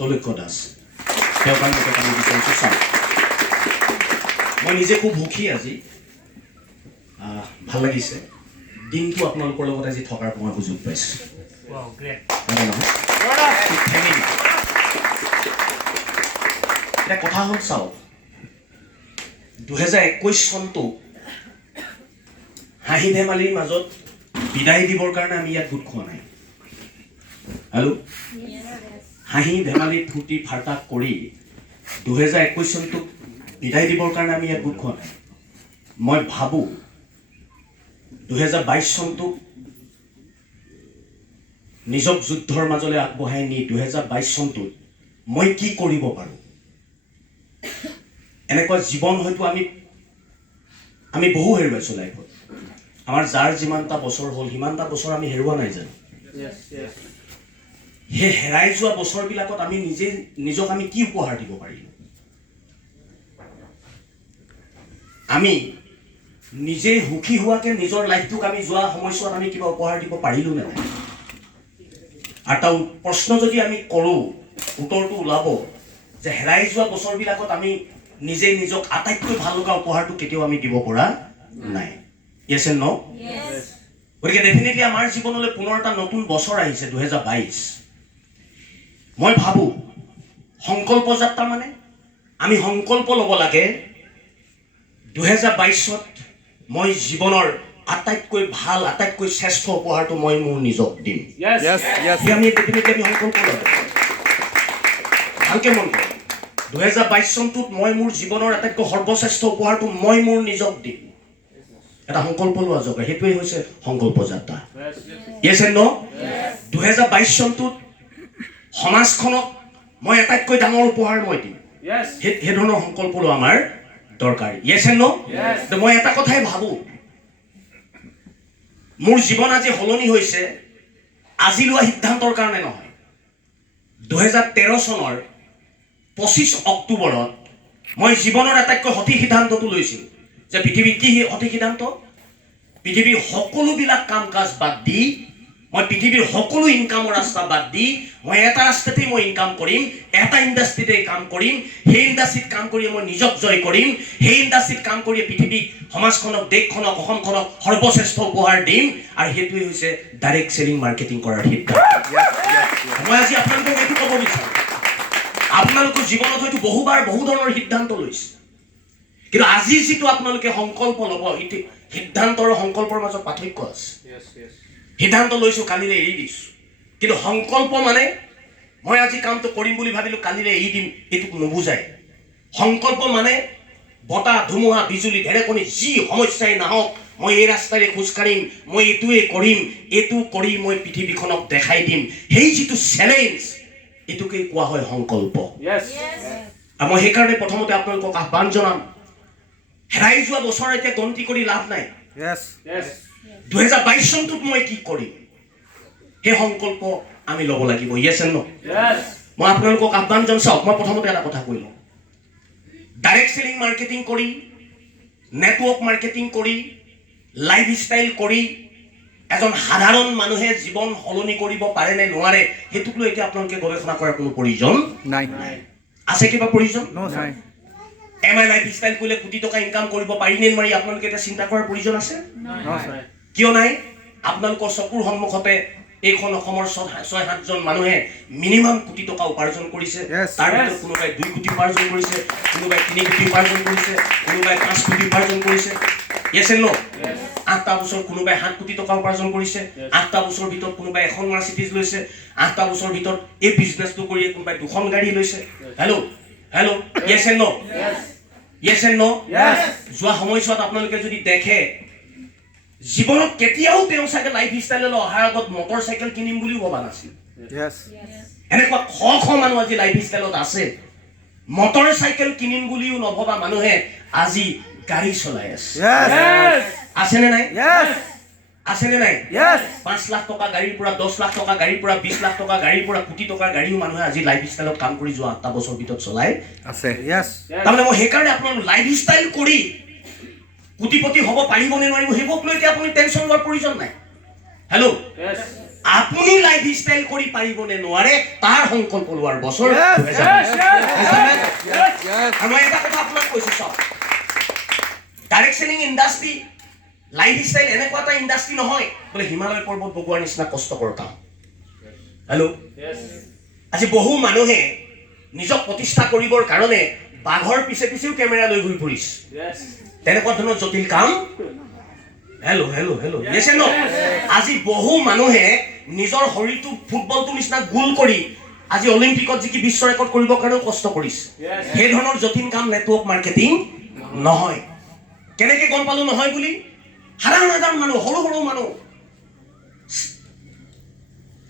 তলৈক্য দাস তেওঁ কাৰণে আমি বিচাৰিছোঁ চাওক মই নিজে খুব সুখী আজি ভাল লাগিছে দিনটো আপোনালোকৰ লগত আজি থকাৰ মই সুযোগ পাইছোঁ এটা কথা হ'ল চাওক 2021 চনটো হাঁহি ধেমালিৰ মাজত বিদায় দিবৰ কাৰণে আমি ইয়াত গোট খোৱা নাই হেল্ল' হাঁহি ধেমালি ফূৰ্তি ফাৰ্তা কৰি 2021 চনটোক বিদায় দিবৰ কাৰণে আমি ইয়াত গোট খোৱা নাই মই ভাবোঁ 2022 চনটোক নিজক যুদ্ধৰ মাজলৈ আগবঢ়াই নি 2022 চনটোত মই কি কৰিব পাৰোঁ এনেকুৱা জীৱন হয়তো আমি বহু হেৰুৱাইছোঁ লাইফত আমাৰ যাৰ যিমানটা বছৰ হ'ল সিমানটা বছৰ আমি হেৰুৱা নাই জানো সেই হেৰাই যোৱা বছৰবিলাকত আমি নিজক আমি কি উপহাৰ দিব পাৰিম আমি নিজে সুখী হোৱাকে নিজৰ লাইফটোক আমি যোৱা সময়ছোৱাত আমি কিবা উপহাৰ দিব পাৰিলোঁ নে নাই আৰু তাৰ প্ৰশ্ন যদি আমি কৰোঁ উত্তৰটো ওলাব যে হেৰাই যোৱা বছৰবিলাকত আমি নিজে নিজক আটাইতকৈ ভাল লগা উপহাৰটো কেতিয়াও আমি দিব পৰা নাই yes and no গতিকে ডেফিনেটলি আমাৰ জীৱনলৈ পুনৰ এটা নতুন বছৰ আহিছে 2022 মই ভাবোঁ সংকল্প যাত্ৰা মানে আমি সংকল্প ল'ব লাগে 2022ত মই জীৱনৰ আটাইতকৈ ভাল আটাইতকৈ শ্ৰেষ্ঠ উপহাৰটো মই মোৰ নিজক দিম আমি ডেফিনেটলি সংকল্প ল'ব ভালকৈ মন কৰক 2022 চনটোত মই মোৰ জীৱনৰ আটাইতকৈ সৰ্বশ্ৰেষ্ঠ উপহাৰটো মই মোৰ নিজক দিম এটা সংকল্প লোৱা যাওক সেইটোৱেই হৈছে সংকল্প যাত্ৰা yes and no 2022 চনটোত সমাজখনক মই আটাইতকৈ ডাঙৰ উপহাৰ মই দিম সেই ধৰণৰ সংকল্প লোৱা আমাৰ দৰকাৰী yes and no মই এটা কথাই ভাবোঁ মোৰ জীৱন আজি সলনি হৈছে আজি লোৱা সিদ্ধান্তৰ কাৰণে নহয় 2013 চনৰ 25 অক্টোবৰত মই জীৱনৰ আটাইতকৈ সঠিক সিদ্ধান্তটো লৈছিলোঁ যে পৃথিৱীৰ কি সঠিক সিদ্ধান্ত পৃথিৱীৰ সকলোবিলাক কাম কাজ বাদ দি মই পৃথিৱীৰ সকলো ইনকামৰ ৰাস্তা বাদ দি মই এটা ৰাস্তাতেই মই ইনকাম কৰিম এটা ইণ্ডাষ্ট্ৰিতে কাম কৰিম সেই ইণ্ডাষ্ট্ৰিত কাম কৰি মই নিজক জয় কৰিম সেই ইণ্ডাষ্ট্ৰিত কাম কৰি পৃথিৱী সমাজখনক দেশখনক অসমখনক সৰ্বশ্ৰেষ্ঠ উপহাৰ দিম আৰু সেইটোৱেই হৈছে ডাইৰেক্ট চেলিং মাৰ্কেটিং কৰাৰ সিদ্ধান্ত মই আজি আপোনালোকক এইটো ক'ব বিচাৰোঁ আপোনালোকৰ জীৱনত হয়তো বহুবাৰ বহু ধৰণৰ সিদ্ধান্ত লৈছে কিন্তু আজি যিটো আপোনালোকে সংকল্প ল'ব সিদ্ধান্ত আৰু সংকল্পৰ মাজত পাৰ্থক্য আছে সিদ্ধান্ত লৈছোঁ কালিলৈ এৰি দিছোঁ কিন্তু সংকল্প মানে মই আজি কামটো কৰিম বুলি ভাবিলোঁ কালিলৈ এৰি দিম এইটোক নুবুজায় সংকল্প মানে বতাহ ধুমুহা বিজুলী ঢেৰেকণি যি সমস্যাই নাহক মই এই ৰাস্তাৰে খোজকাঢ়িম মই এইটোৱে কৰিম এইটো কৰি মই পৃথিৱীখনক দেখাই দিম সেই যিটো চেলেঞ্জ এইটোকেই কোৱা হয় সংকল্প আৰু মই সেইকাৰণে প্ৰথমতে আপোনালোকক আহ্বান জনাম হেৰাই যোৱা বছৰ এতিয়া গন্তি কৰি লাভ নাই 2022 চনটোত মই কি কৰিম সেই সংকল্প আমি ল'ব লাগিব yes and no মই আপোনালোকক আহ্বান জনাম চাওক মই প্ৰথমতে এটা কথা কৈ লওঁ ডাইৰেক্ট চেলিং মাৰ্কেটিং কৰি নেটৱৰ্ক মাৰ্কেটিং কৰি লাইফ ষ্টাইল কৰি এজন সাধাৰণ মানুহে জীৱন সলনি কৰিব পাৰে নে নোৱাৰে সেইটোক লৈ এতিয়া আপোনালোকে গৱেষণা কৰাৰ কোনো প্ৰয়োজন নাই আছে কিবা প্ৰয়োজন এম আই লাইফ ষ্টাইল কৰিলে কোটি টকা ইনকাম কৰিব পাৰি নে নোৱাৰি আপোনালোকে এতিয়া চিন্তা কৰাৰ প্ৰয়োজন আছে কিয় নাই আপোনালোকৰ চকুৰ সন্মুখতে এইখন অসমৰ 6-7জন মানুহে মিনিমাম কোটি টকা উপাৰ্জন কৰিছে তাৰ ভিতৰত কোনোবাই 2 কোটি উপাৰ্জন কৰিছে কোনোবাই 3 কোটি উপাৰ্জন কৰিছে কোনোবাই 5 কোটি উপাৰ্জন কৰিছে yes and no 8টা বছৰ কোনোবাই 7 কোটি টকা উপাৰ্জন কৰিছে 8টা বছৰৰ ভিতৰত কোনোবাই এখন মাৰ্চিডিজ লৈছে 8টা বছৰৰ ভিতৰত এই বিজনেছটো কৰি কোনোবাই 2খন গাড়ী লৈছে হেল্ল' yes and no যোৱা সময়ছোৱাত আপোনালোকে যদি দেখে জীৱনত কেতিয়াও তেওঁ চাগে লাইফ ষ্টাইললৈ অহাৰ আগত মটৰ চাইকেল কিনিম বুলিও ভবা নাছিল এনেকুৱা শ মানুহ আজি লাইফ ষ্টাইলত আছে মটৰ চাইকেল কিনিম বুলিও নভবা মানুহে আজি গাড়ী চলাই আছে নে নাই আছেনে নাই 5 লাখ টকা গাড়ীৰ পৰা 10 লাখ টকা গাড়ীৰ পৰা 20 লাখ টকা গাড়ীৰ পৰা কোটি টকাৰ গাড়ীও মানুহে আজি লাইফ ষ্টাইলত কাম কৰি যোৱা 8টা বছৰ ভিতৰত চলাই আছে তাৰমানে মই সেইকাৰণে আপোনালোক লাইফ ষ্টাইল কৰি কোটিপতি হ'ব পাৰিব নে নোৱাৰিব সেইবোৰক লৈ এতিয়া আপুনি টেনশ্যন লোৱাৰ প্ৰয়োজন নাই হেল্ল' আপুনি লাইফ ষ্টাইল কৰি পাৰিবনে নোৱাৰে তাৰ সংকল্প লোৱাৰ বছৰ। আৰু মই এটা কথা আপোনাক কৈছো, চাওক, direct selling industry, life style এনেকুৱা এটা ইণ্ডাষ্ট্ৰী নহয় বোলে হিমালয় পৰ্বত বগোৱাৰ নিচিনা কষ্টকৰ কাম। হেল্ল', আজি বহু মানুহে নিজক প্ৰতিষ্ঠা কৰিবৰ কাৰণে বাঘৰ পিছে পিছেও কেমেৰা লৈ ঘূৰি ফুৰিছে, তেনেকুৱা ধৰণৰ জটিল কাম। Hello' hello' hello', yes and no? আজি বহু মানুহে নিজৰ শৰীৰটো ফুটবলটোৰ নিচিনা গোল কৰি আজি অলিম্পিকত জিকি বিশ্ব ৰেকৰ্ড কৰিবৰ কাৰণেও কষ্ট কৰিছে। সেই ধৰণৰ জটিল কাম নেটৱৰ্ক মাৰ্কেটিং নহয়। কেনেকে গম পালো নহয় বুলি? সাধাৰণ সাধাৰণ মানুহ, সৰু সৰু মানুহ,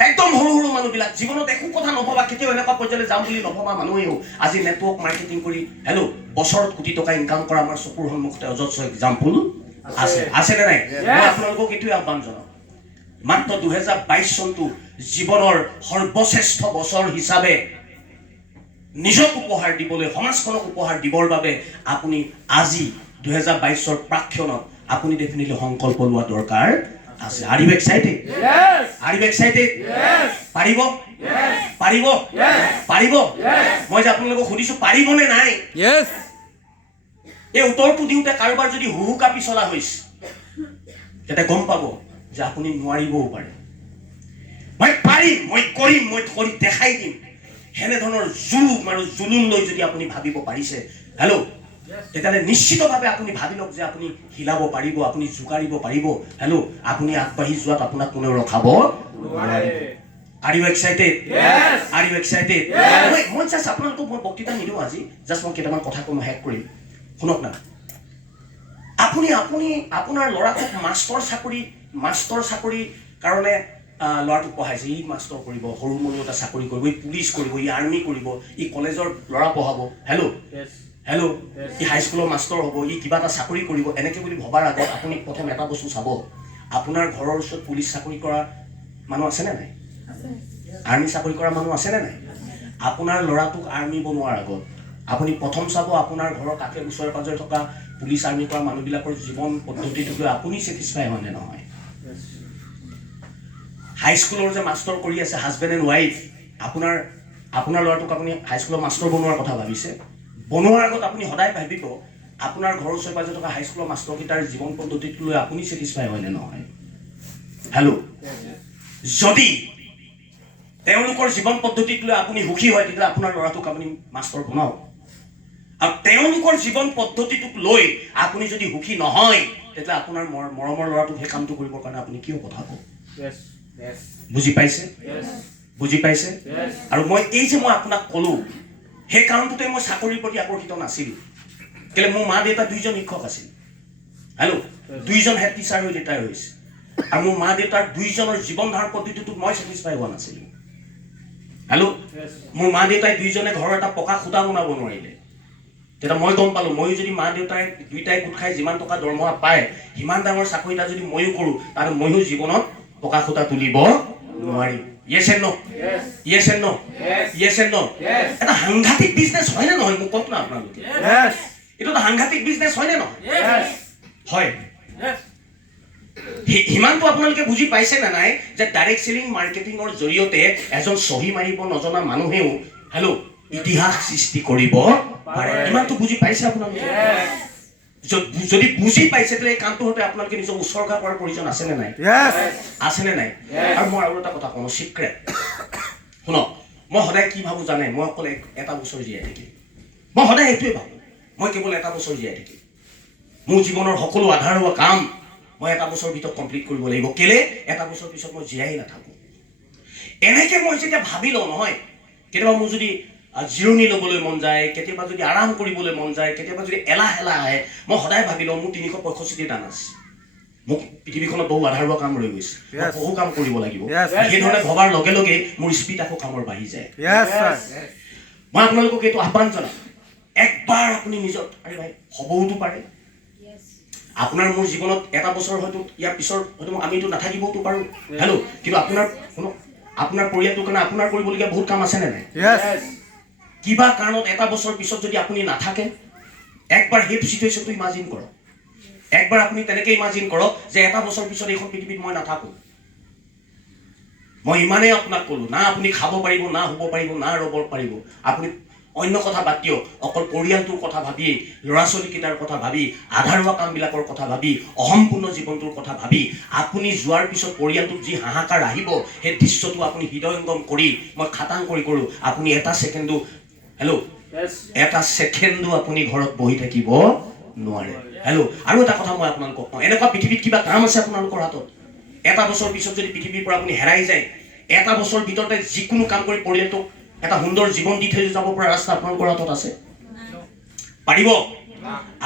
একদম সৰু সৰু মানুহবিলাক, জীৱনত একো কথা নভবা, কেতিয়াও এনেকুৱা পৰ্যায়লৈ যাম বুলি নভবা মানুহেও আজি নেটৱৰ্ক মাৰ্কেটিং কৰি হেল্ল' বছৰত কোটি টকা ইনকাম কৰা আমাৰ চকুৰ সন্মুখতে অজস্ৰ এক্সাম্পল আছে নে নাই? মই আপোনালোকক এইটোৱে আহ্বান জনাওঁ, মাত্ৰ 2022 চনটো জীৱনৰ সৰ্বশ্ৰেষ্ঠ বছৰ হিচাপে নিজক উপহাৰ দিবলৈ, সমাজখনক উপহাৰ দিবৰ বাবে আপুনি আজি 2022ৰ প্ৰাক্ষণত আপুনি ডেফিনেটলি সংকল্প লোৱা দৰকাৰ আছে। Are you excited? Yes. Are you excited? Yes. পাৰিব? Yes. পাৰিব? Yes. পাৰিব? Yes. মই যে আপোনালোকক সুধিছো পাৰিব নে নাই? Yes. এই উত্তৰটো দিওঁতে কাৰোবাৰ যদি হুহুকাপি চলা হৈছে তেতিয়া গম পাব যে আপুনি নোৱাৰিবও পাৰে। মই পাৰিম, মই কৰিম, মই কৰি দেখাই দিম, সেনেধৰণৰ জুলুম আৰু জুলুম লৈ যদি আপুনি ভাবিব পাৰিছে, হেল্ল', তেতিয়াহ'লে নিশ্চিতভাৱে আপুনি ভাবি লওক যে আপুনি হিলাব পাৰিব, আপুনি জোকাৰিব পাৰিব, হেল্ল', আপুনি আগবাঢ়ি যোৱাত আপোনাক কোনেও ৰখাব নোৱাৰে। Are you excited? Yes. Are you excited? Yes. মই জাষ্ট আপোনালোকক মই বক্তৃতা নিদিওঁ আজি, জাষ্ট মই কেইটামান কথা কৈ মই শেষ কৰিম। শুনক না, আপুনি আপোনাৰ ল'ৰাটোক মাষ্টৰ চাকৰি কাৰণে ল'ৰাটোক পঢ়াইছে, ই মাষ্টৰ কৰিব, সৰু মৰু এটা চাকৰি কৰিব, ই পুলিচ কৰিব, ই আৰ্মি কৰিব, ই কলেজৰ ল'ৰা পঢ়াব, হেল্ল', হেল্ল', ই হাইস্কুলৰ মাষ্টৰ হ'ব, ই কিবা এটা চাকৰি কৰিব, এনেকৈ বুলি ভবাৰ আগত আপুনি প্ৰথম এটা বস্তু চাব, আপোনাৰ ঘৰৰ ওচৰত পুলিচ চাকৰি কৰা মানুহ আছেনে নাই? আৰ্মি চাকৰি কৰা মানুহ আছেনে নাই? আপোনাৰ ল'ৰাটোক আৰ্মি বনোৱাৰ আগত আপুনি প্ৰথম চাব আপোনাৰ ঘৰৰ কাষে ওচৰে পাজৰে থকা পুলিচ আৰ্মি কৰা মানুহবিলাকৰ জীৱন পদ্ধতিটোক লৈ আপুনি ছেটিছফাই হয়নে নহয়? হাইস্কুলৰ যে মাষ্টৰ কৰি আছে হাজবেণ্ড এণ্ড ৱাইফ, আপোনাৰ ল'ৰাটোক আপুনি হাইস্কুলৰ মাষ্টৰ বনোৱাৰ কথা ভাবিছে? বনোৱাৰ আগত আপুনি সদায় ভাবিব আপোনাৰ ঘৰৰ ওচৰে পাজৰে থকা হাইস্কুলৰ মাষ্টৰকেইটাৰ জীৱন পদ্ধতিটো লৈ আপুনি ছেটিছফাই হয়নে নহয়? হেল্ল', যদি তেওঁলোকৰ জীৱন পদ্ধতিক লৈ আপুনি সুখী হয় তেতিয়াহ'লে আপোনাৰ ল'ৰাটোক আপুনি মাষ্টৰ বনাওক। আৰু তেওঁলোকৰ জীৱন পদ্ধতিটোক লৈ আপুনি যদি সুখী নহয় তেতিয়াহ'লে আপোনাৰ মৰমৰ ল'ৰাটোক সেই কামটো কৰিবৰ কাৰণে আপুনি কিয় পঠাব? বুজি পাইছে? বুজি পাইছে? আৰু মই আপোনাক ক'লো সেই কাৰণটোতে মই চাকৰিৰ প্ৰতি আকৰ্ষিত নাছিলোঁ, কেলে মোৰ মা দেউতা দুইজন শিক্ষক আছিল, হেল্ল', দুইজন হেড টিচাৰ হৈ ৰিটায়াৰ হৈছে, আৰু মোৰ মা দেউতাৰ দুইজনৰ জীৱন ধাৰণ পদ্ধতিটোত মই ছেটিছফাই হোৱা নাছিলোঁ, হেল্ল', মোৰ মা দেউতাই দুইজনে ঘৰৰ এটা পকা খুটা বনাব নোৱাৰিলে, তেতিয়া মই গম পালোঁ ময়ো যদি মা দেউতাই দুইটাই গোট খাই যিমান টকা দৰমহা পায় সিমান ডাঙৰ চাকৰি এটা যদি ময়ো কৰোঁ তাহলে ময়ো জীৱনত পকা খুটা তুলিব নোৱাৰিম। Yes and no? Yes and no? Yes and no? এটা সাংঘাতিক বিজনেছ হয়নে নহয় মোক কওক না আপোনালোকে? এইটো এটা সাংঘাতিক বিজনেছ হয়নে নহয়? হয়। সিমানটো আপোনালোকে বুজি পাইছে নে নাই যে ডাইৰেক্ট চেলিং মাৰ্কেটিঙৰ জৰিয়তে এজন চহী মাৰিব নজনা মানুহেও হেল্ল' ইতিহাস সৃষ্টি কৰিব পাৰে। ইমানটো বুজি পাইছে আপোনালোকে? যদি বুজি পাইছে তেতিয়াহ'লে এই কামটো হতে আপোনালোকে নিজক উৎসৰ্গা কৰাৰ প্ৰয়োজন আছেনে নাই? আছেনে নাই? আৰু মই আৰু এটা কথা কওঁ, চিক্ৰেট শুনক, মই সদায় কি ভাবোঁ জানে? মই অকল এটা বছৰ জীয়াই থাকিম, মই সদায় সেইটোৱে ভাবোঁ, মই কেৱল এটা বছৰ জীয়াই থাকিম, মোৰ জীৱনৰ সকলো আধাৰ হোৱা কাম মই এটা বছৰ ভিতৰত কমপ্লিট কৰিব লাগিব, কেলে এটা বছৰ পিছত মই জীয়াই নাথাকোঁ। এনেকৈ মই যেতিয়া ভাবি লওঁ নহয়, কেতিয়াবা মোৰ যদি জিৰণি ল'বলৈ মন যায়, কেতিয়াবা যদি আৰাম কৰিবলৈ মন যায়, কেতিয়াবা যদি এলাহ আহে, মই সদায় ভাবি লওঁ মোৰ 365 দান আছে, মোক পৃথিৱীখনত বহু আধাৰুৱা কাম ৰৈ গৈছে, বহু কাম কৰিব লাগিব। সেইধৰণে ভবাৰ লগে লগে মোৰ স্পীড আকৌ কামৰ বাঢ়ি যায়। মই আপোনালোকক এইটো আহ্বান জনাম, একবাৰ আপুনি নিজৰ আৰে ভাই হ'বওতো পাৰে, আপোনাৰ মোৰ জীৱনত এটা বছৰ হয়তো ইয়াৰ পিছৰ হয়তো আমিতো নাথাকিবওতো পাৰোঁ, হেল্ল', কিন্তু আপোনাৰ পৰিয়ালটোৰ কাৰণে আপোনাৰ কৰিবলগীয়া বহুত কাম আছেনে নাই? কিবা কাৰণত এটা বছৰ পিছত যদি আপুনি নাথাকে, একবাৰ সেইটো চিটুৱেশ্যনটো ইমাজিন কৰক, একবাৰ আপুনি তেনেকৈ ইমাজিন কৰক যে এটা বছৰ পিছত এইখন পৃথিৱীত মই নাথাকোঁ, মই ইমানেই আপোনাক ক'লোঁ, না আপুনি খাব পাৰিব, না শুব পাৰিব, না ৰ'ব পাৰিব। আপুনি অন্য কথা বাদ দিয়ক, অকল পৰিয়ালটোৰ কথা ভাবি, ল'ৰা ছোৱালীকেইটাৰ কথা ভাবি, আধাৰুৱা কামবিলাকৰ কথা ভাবি, অসম্পূৰ্ণ জীৱনটোৰ কথা ভাবি, আপুনি যোৱাৰ পিছত পৰিয়ালটোত যি হাহাকাৰ আহিব, সেই দৃশ্যটো আপুনি হৃদয়ংগম কৰি মই খাটাং কৰি কৰোঁ। আপুনি এটা ছেকেণ্ডো এটা ছেকেণ্ডো আপুনি ঘৰত বহি থাকিব নোৱাৰে। আৰু এটা কথা মই আপোনালোকক কওঁ, এনেকুৱা পৃথিৱীত কিবা কাম আছে আপোনালোকৰ হাতত? এটা বছৰ পিছত যদি পৃথিৱীৰ পৰা আপুনি হেৰাই যায়, এটা বছৰ ভিতৰতে যিকোনো কাম কৰি পৰিয়ালটোক এটা সুন্দৰ জীৱন দি থৈ যাব পৰা ৰাস্তা আপোনালোকৰ হাতত আছে? পাৰিব?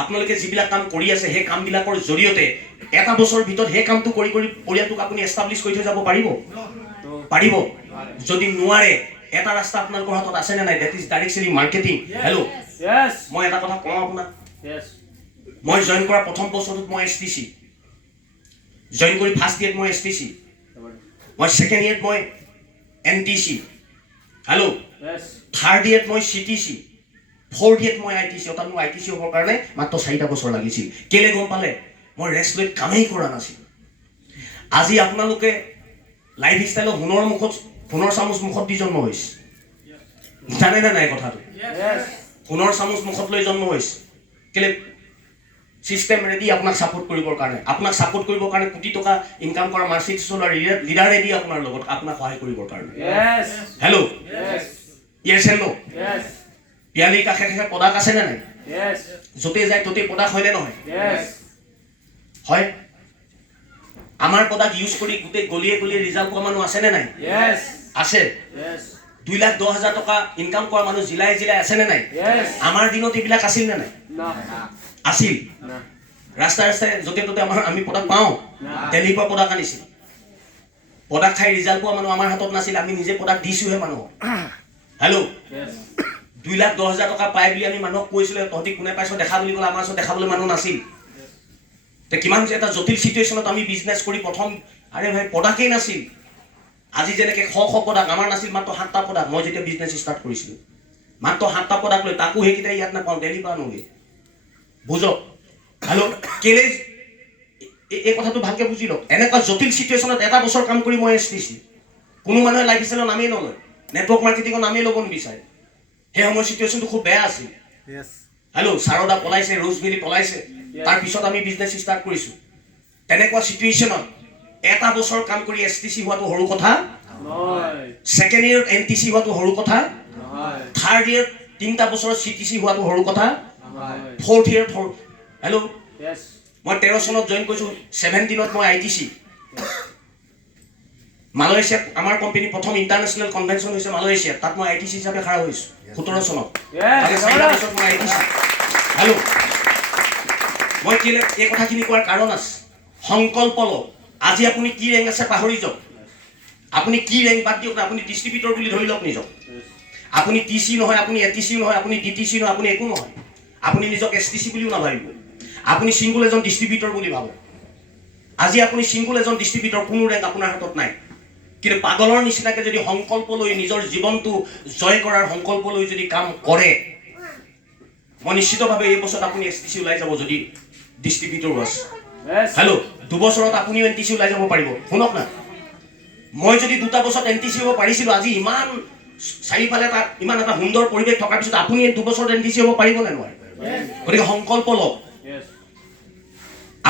আপোনালোকে যিবিলাক কাম কৰি আছে সেই কামবিলাকৰ জৰিয়তে এটা বছৰ ভিতৰত সেই কামটো কৰি কৰি পৰিয়ালটোক আপুনি এষ্টাব্লিছ কৰি থৈ যাব পাৰিব? পাৰিব? যদি নোৱাৰে, এটা ৰাস্তা আপোনালোকৰ হাতত আছে নে নাই? That is directly marketing. মই এটা কথা কওঁ আপোনাক, মই জইন কৰা প্ৰথম বছৰটোত মই STC জইন কৰি ফাৰ্ষ্ট ইয়েৰত মই STC, মই ছেকেণ্ড ইয়েৰত মই NTC, থাৰ্ড ইয়েৰত মই CTC, ফ'ৰ্থ ইয়েৰত মই ITC। অৰ্থাৎ মোক ITC হ'বৰ কাৰণে মাত্ৰ 4টা বছৰ লাগিছিল। কেলে গম পালে? মই ৰেষ্ট লৈ কামেই কৰা নাছিলোঁ। আজি আপোনালোকে লাইফ ষ্টাইলৰ সোণৰ চামুচ মুখত দি জন্ম হৈছে, জানে নে নাই কথাটো? সোণৰ চামুচ মুখত লৈ জন্ম হৈছে। কেলে? চিষ্টেম ৰেডি আপোনাক ছাপোৰ্ট কৰিবৰ কাৰণে, কোটি টকা ইনকাম কৰা মাৰ্চিডিজ চলোৱা লিডাৰ ৰেডি আপোনাৰ লগত আপোনাক সহায় কৰিবৰ কাৰণে। য়েছ এণ্ড নো? পিয়ালিৰ কাষে কাষে প্ৰডাক্ট আছে নে নাই? য'তে যায় ত'তেই প্ৰডাক্ট হয়নে নহয়? হয়। আমাৰ প্ৰডাক্ট ইউজ কৰি গোটেই গলিয়ে গলিয়ে ৰিজাল্ট পোৱা মানুহ আছে নে নাই? আছে। 2,10,000 টকা ইনকাম কৰা মানুহ জিলাই জিলাই আছে নে নাই? আমাৰ দিনত এইবিলাক আছিল নে নাই? আছিল। ৰাস্তাই ৰাস্তাই য'তে ত'তে আমি প্ৰডাক্ট পাওঁ। দিল্লীৰ পৰা প্ৰডাক্ট আনিছিল। প্ৰডাক্ট খাই ৰিজাল্ট পোৱা মানুহ আমাৰ হাতত নাছিল, আমি নিজে প্ৰডাক্ট দিছোহে মানুহক। 2,10,000 টকা পাই বুলি আমি মানুহক কৈছিলোঁ, তহঁতি কোনে পাইছ দেখা বুলি ক'লে আমাৰ ওচৰত দেখাবলৈ মানুহ নাছিল। কিমান যে এটা জটিল চিটুৱেশ্যনত আমি বিজনেছ কৰি প্ৰথম ভাই প্ৰডাক্টেই নাছিল। আজি যেনেকৈ শ প্ৰডাক্ট আমাৰ নাছিল, মাত্ৰ 7টা প্ৰডাক্ট। মই যেতিয়া বিজনেছ ষ্টাৰ্ট কৰিছিলোঁ মাত্ৰ 7টা প্ৰডাক্ট লৈ, তাকো সেইকেইটা ইয়াত নাপাওঁ, দিল্লীৰ পৰা আনোগৈ। বুজক। কেলে এই কথাটো ভালকে বুজি লওক। এনেকুৱা জটিল চিটুৱেশ্যনত এটা বছৰ কাম কৰি মই STC। কোনো মানুহে লাইফ ষ্টাইলৰ নামেই নলয়, নেটৱৰ্ক মাৰ্কেটিঙৰ নামেই ল'ব নিবিচাৰে। সেই সময়ৰ চিটুৱেশ্যনটো খুব বেয়া আছিল। চাৰদা পলাইছে, ৰোজভেলি পলাইছে, তাৰপিছত আমি বিজনেছ ষ্টাৰ্ট কৰিছোঁ। তেনেকুৱা চিটুৱেশ্যনত এটা বছৰ কাম কৰি STC হোৱাটো সৰু কথা, ছেকেণ্ড ইয়েৰত NTC হোৱাটো সৰু কথা, থাৰ্ড ইয়েৰত 3টা বছৰত CTC হোৱাটো সৰু কথা, ফ'ৰ্থ ইয়েৰত মই 13 চনত জইন কৰিছোঁ, 17ত মই ITC। মালয়েছিয়াত আমাৰ কোম্পানী প্ৰথম ইণ্টাৰনেশ্যনেল কনভেনশ্যন হৈছে মালয়েছিয়াত, তাত মই ITC হিচাপে খাৰা হৈছোঁ 17 চনত। 4টা বছৰত মই ITC। মই কেলে এই কথাখিনি কোৱাৰ কাৰণ আছে, সংকল্প লওক। আজি আপুনি কি ৰেংক আছে পাহৰি যাওক। আপুনি কি ৰেংক বাদ দিয়ক না, আপুনি ডিষ্ট্ৰিবিউটৰ বুলি ধৰি লওক নিজক। আপুনি TC নহয়, আপুনি ATC নহয়, আপুনি DTC নহয়, আপুনি একো নহয়। আপুনি নিজক STC বুলিও নাভাবিব, আপুনি চিংগুল এজন ডিষ্ট্ৰিবিউটৰ বুলি ভাবক। আজি আপুনি চিংগুল এজন ডিষ্ট্ৰিবিউটৰ, কোনো ৰেংক আপোনাৰ হাতত নাই। কিন্তু পাগলৰ নিচিনাকৈ যদি সংকল্প লৈ নিজৰ জীৱনটো জয় কৰাৰ সংকল্প লৈ যদি কাম কৰে, মই নিশ্চিতভাৱে এই বছৰত আপুনি STC ওলাই যাব। যদি ডিষ্ট্ৰিবিউটৰ আছে, 2 বছৰত আপুনিও NTC ওলাই যাব পাৰিব। শুনক না, মই যদি 2টা বছৰত NTC হ'ব পাৰিছিলোঁ, আজি ইমান চাৰিওফালে ইমান এটা সুন্দৰ পৰিৱেশ থকাৰ পিছত আপুনি 2 বছৰত NTC হ'ব পাৰিব নে নোৱাৰে? গতিকে সংকল্প লওক।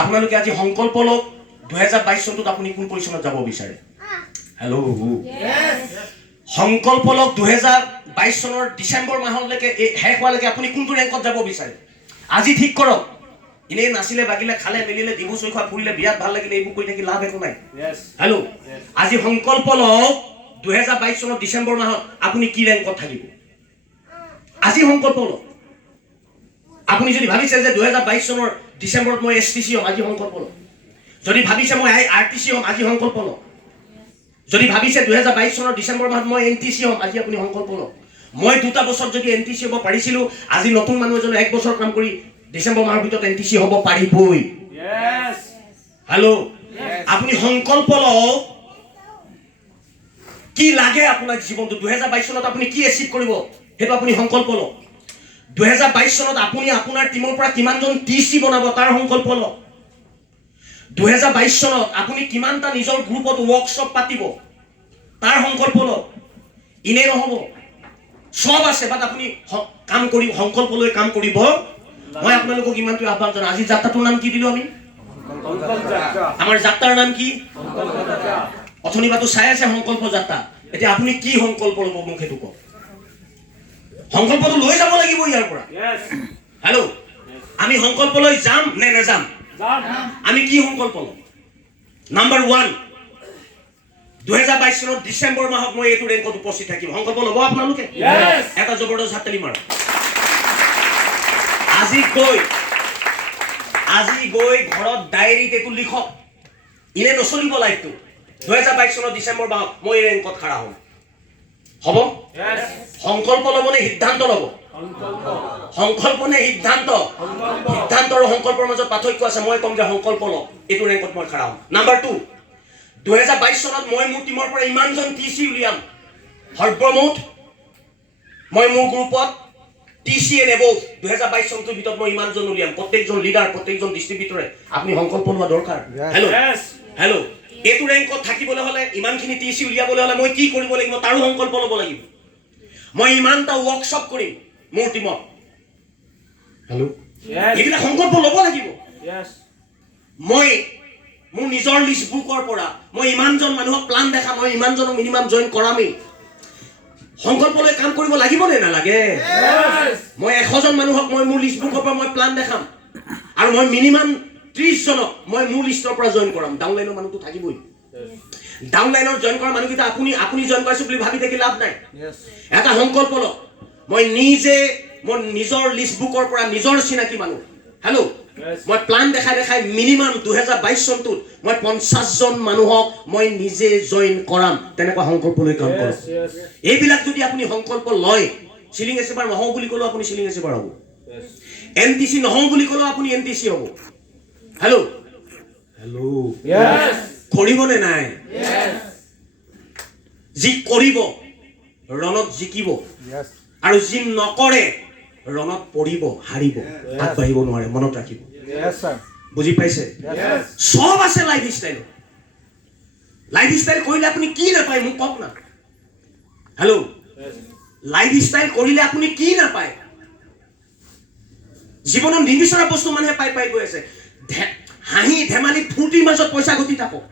আপোনালোকে আজি সংকল্প লওক, 2022 চনটোত আপুনি কোন পজিশ্যনত যাব বিচাৰে? সংকল্প লওক, 2022 চনৰ ডিচেম্বৰ মাহলৈকে শেষ হোৱালৈকে আপুনি কোনটো ৰেংকত যাব বিচাৰে? আজি ঠিক কৰক। এনেই নাছিলে বাগিলে, খালে মেলিলে, ডিবু চৈখোৱা ফুৰিলে, বিৰাট ভাল লাগিলে, এইবোৰ কৰি থাকি লাভ একো নাই। আজি সংকল্প লওক, 2022 চনৰ ডিচেম্বৰ মাহত আপুনি কি ৰেংকত থাকিব? আজি সংকল্প লওক। আপুনি যদি ভাবিছে যে 2022 চনৰ ডিচেম্বৰত মই STC হ'ম, আজি সংকল্প লওক। যদি ভাবিছে মই RTC হ'ম, আজি সংকল্প লওক। যদি ভাবিছে 2022 চনৰ ডিচেম্বৰ মাহত মই NTC হ'ম, আজি আপুনি সংকল্প লওক। মই 2টা বছৰত যদি NTC হ'ব পাৰিছিলোঁ, আজি নতুন মানুহ এজনে 1 বছৰ কাম কৰি ডিচেম্বৰ মাহৰ ভিতৰত NTC হ'ব পাৰিবই। আপুনি সংকল্প লওক, কি লাগে আপোনাক জীৱনটো। 2022 চনত আপুনি কি এচিভ কৰিব, সেইটো আপুনি সংকল্প লওক। 2022 চনত আপুনি আপোনাৰ টিমৰ পৰা কিমানজন TC বনাব, তাৰ সংকল্প লওক। 2022 চনত আপুনি কিমানটা নিজৰ গ্ৰুপত ৱৰ্কশ্বপ পাতিব, তাৰ সংকল্প লওক ইনে নহ'ব সব আছে বাট আপুনি কাম কৰি সংকল্প লৈ কাম কৰিব মই আপোনালোকক ইমানটো আহ্বান জনাওঁ আজি যাত্ৰাটোৰ নাম কি দিলো আমি আমাৰ যাত্ৰাৰ নাম কি অথনি বাটো চাই আছে সংকল্প যাত্ৰা এতিয়া আপুনি কি সংকল্প ল'ব মোক সেইটো কওক সংকল্পটো লৈ যাব লাগিব ইয়াৰ পৰা হেল্ল' আমি সংকল্প লৈ যাম নে নেযাম আমি কি সংকল্প ল'ম নাম্বাৰ 1 2022 চনৰ ডিসেম্বৰ মাহত মই এইটো ৰেংকত উপস্থিত থাকিম সংকল্প ল'ব আপোনালোকে এটা জবৰদস্ত হাততালি মাৰক আজি গৈ ঘৰত ডায়েৰীত এইটো লিখক ইনে নচলিব লাইফটো 2022 চনৰ ডিসেম্বৰ মাহত মই এই ৰেংকত খাৰা হ'ম হ'ব সংকল্প ল'ব নে সিদ্ধান্ত ল'ব সংকল্প নে সিদ্ধান্ত সিদ্ধান্ত আৰু সংকল্পৰ মাজত পাৰ্থক্য আছে মই কম যে সংকল্প লওক এইটো ৰেংকত মই খাৰা হ'ম নাম্বাৰ 2 2022 চনত মই মোৰ টিমৰ পৰা ইমানজন টিসি উলিয়াম সৰ্বমুঠ মই মোৰ গ্ৰুপত টিসি এন্ড এবভ 2022 চনৰ ভিতৰত মই ইমানজন উলিয়াম প্ৰত্যেকজন লিডাৰ প্ৰত্যেকজন ডিস্ট্ৰিবিউটৰে আপুনি সংকল্প লোৱা দৰকাৰ হেল্ল' এইটো ৰেংকত থাকিবলৈ হলে ইমানখিনি টিসি উলিয়াবলৈ হলে মই কি কৰিব লাগিব তাৰো সংকল্প ল'ব লাগিব মই ইমানটা ওয়াৰ্কশ্বপ কৰিম মোৰ টিমত হেল্ল' এইবিলাক সংকল্প ল'ব লাগিব মই মোৰ নিজৰ লিষ্ট বুকৰ পৰা মই ইমানজন মানুহক প্লান দেখাম মই ইমানজনক মিনিমাম জয়েন কৰামেই সংকল্প লৈ কাম কৰিব লাগিব নে নালাগে মই 100 জন মানুহক মই মোৰ লিষ্ট বুকৰ পৰা মই প্লান দেখাম আৰু মই মিনিমাম 30 জনক মই মোৰ লিষ্টৰ পৰা জয়েন কৰাম ডাউনলাইনৰ মানুহটো থাকিবই ডাউনলাইনৰ জয়েন কৰা মানুহকেইটা আপুনি জয়েন কৰিছে বুলি ভাবি দেখি লাভ নাই এটা সংকল্প লওক মই নিজে মোৰ নিজৰ লিষ্ট বুকৰ পৰা নিজৰ চিনাকি মানুহ হেল্ল' মই প্লান দেখাই মিনিমাম 2022 চনটোত মই 50 জন মানুহক মই নিজে জয়েন কৰাম তেনেকুৱা সংকল্প লৈ কাম কৰক এইবিলাক যদি আপুনি সংকল্প লয় সিলিং এচিপাৰ নহও বুলি ক'লেও আপুনি সিলিং এচিপাৰ হ'ব এনটিসি নহও বুলি ক'লেও আপুনি এনটিসি হ'ব হেল্ল' কৰিব নে নাই যি কৰিব ৰণত জিকিব আৰু যি নকৰে ৰণত পৰিব হাৰিব আগবাঢ়িব নোৱাৰে মনত ৰাখিব বুজি পাইছে সব আছে লাইফ ষ্টাইল কৰিলে আপুনি কি নাপায় মোক কওক না হেল্ল' লাইফ ষ্টাইল কৰিলে আপুনি কি নাপায় জীৱনত নিবিচৰা বস্তু মানুহে পাই গৈ আছে হাঁহি ধেমালি ফূৰ্তিৰ মাজত পইচা ঘটি থাকক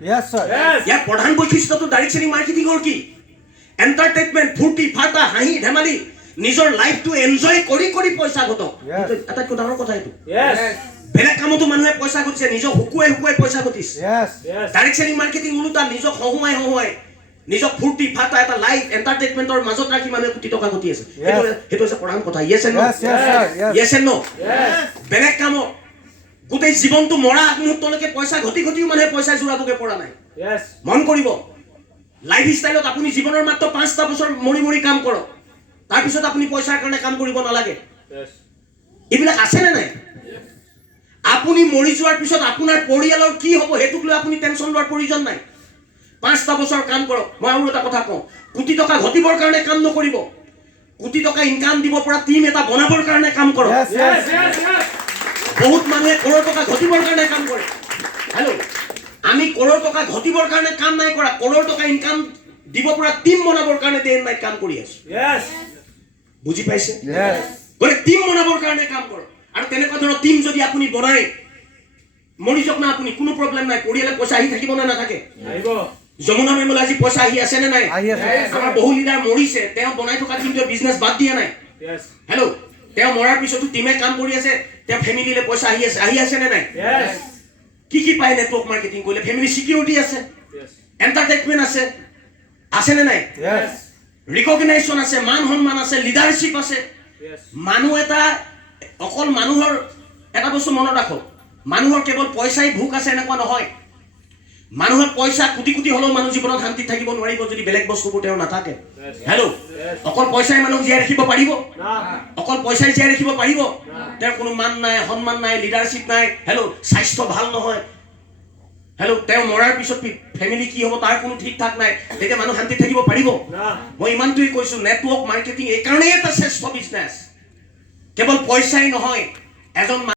ইয়াৰ প্ৰধান বৈশিষ্ট্যটো ডাইৰেক্ট চেলিং মাৰ্কেটিঙৰ কি এণ্টাৰটেইনমেণ্ট ফূৰ্তি ফাৰ্তা হাঁহি ধেমালি নিজৰ লাইফটো এনজয় কৰি পইচা ঘটক আটাইতকৈ ডাঙৰ কথা এইটো বেলেগ কামতো মানুহে পইচা ঘটিছে নিজক শুকুৱাই পইচা ঘটিছে ডাইৰেক্ট চেলিং মাৰ্কেটিং ওলোটা নিজক হহুৱাই নিজক ফূৰ্তি ফাৰ্তা এটা লাইফ এণ্টাৰটেইনমেণ্টৰ মাজত ৰাখি মানুহে কোটি টকা ঘটি আছে সেইটো হৈছে প্ৰধান কথা ইয়েছ এণ্ড নো বেলেগ কামত গোটেই জীৱনটো মৰা আগমুহূৰ্তলৈকে পইচা ঘটিও মানুহে পইচা জোৰাবগে পৰা নাই মন কৰিব লাইফ ষ্টাইলত আপুনি জীৱনৰ মাত্ৰ 5টা বছৰ মৰি কাম কৰক তাৰপিছত আপুনি পইচাৰ কাৰণে কাম কৰিব নালাগে এইবিলাক আছে নে নাই আপুনি মৰি যোৱাৰ পিছত আপোনাৰ পৰিয়ালৰ কি হ'ব হেতুক লৈ আপুনি টেনচন লোৱাৰ প্ৰয়োজন নাই 5টা বছৰ কাম কৰক মই আৰু এটা কথা কওঁ কোটি টকা ঘটিবৰ কাৰণে কাম নকৰিব কোটি টকা ইনকাম দিব পৰা টিম এটা বনাবৰ কাৰণে কাম কৰক বহুত মানুহে কৰোৰ টকা ঘটিবৰ কাৰণে কাম কৰে হেল্ল' আমি কৰোৰ টকা ঘটিবৰ কাৰণে কাম নাই কৰা কৰোৰ টকা ইনকাম দিব পৰা টিম বনাবৰ কাৰণে ডে এণ্ড নাইট কাম কৰি আছো বুজি পাইছে গলে টিম বনাবৰ কাৰণে কাম কৰক আৰু তেনেকুৱা ধৰণৰ টিম যদি আপুনি বনায় মৰি যাওক না আপুনি কোনো প্ৰব্লেম নাই পৰিয়ালে পইচা আহি থাকিব না নাথাকে যমুনা মেমলে আজি পইচা আহি আছে নে নাই আমাৰ বহু লিডাৰ মৰিছে তেওঁ বনাই থকা টিমটোৱে বিজনেছ বাদ দিয়া নাই হেল্ল' তেওঁ মৰাৰ পিছতো টিমে কাম কৰি আছে তেওঁ ফেমিলিলে পইচা আহি আছে নে নাই কি পায় নেটৱৰ্ক মাৰ্কেটিং কৰিলে ফেমিলি সিকিউৰিটি আছে এণ্টাৰটেইনমেণ্ট আছে নে নাই ৰিকগনাইজেশ্যন আছে মান সন্মান আছে লিডাৰশ্বিপ আছে মানুহ এটা অকল মানুহৰ এটা বস্তু মনত ৰাখক মানুহৰ কেৱল পইচাই ভোক আছে এনেকুৱা নহয় মানুহৰ পইচা কোটি হলেও মানুহ জীৱনত শান্তিত থাকিব নোৱাৰিব যদি বেলেগ বস্তুবোৰ তেওঁ নাথাকে হেল্ল' অকল পইচাই মানুহ জীয়াই ৰাখিব পাৰিব অকল পইচাই জীয়াই ৰাখিব পাৰিব তেওঁৰ কোনো মান নাই সন্মান নাই লিডাৰশ্বিপ নাই হেল্ল' স্বাস্থ্য ভাল নহয় হেল্ল' তেওঁ মৰাৰ পিছত ফেমিলি কি হ'ব তাৰ কোনো ঠিক ঠাক নাই তেতিয়া মানুহ শান্তিত থাকিব পাৰিব মই ইমানটোৱে কৈছো নেটৱৰ্ক মাৰ্কেটিং এইকাৰণেই এটা শ্ৰেষ্ঠ বিজনেছ কেৱল পইচাই নহয় এজন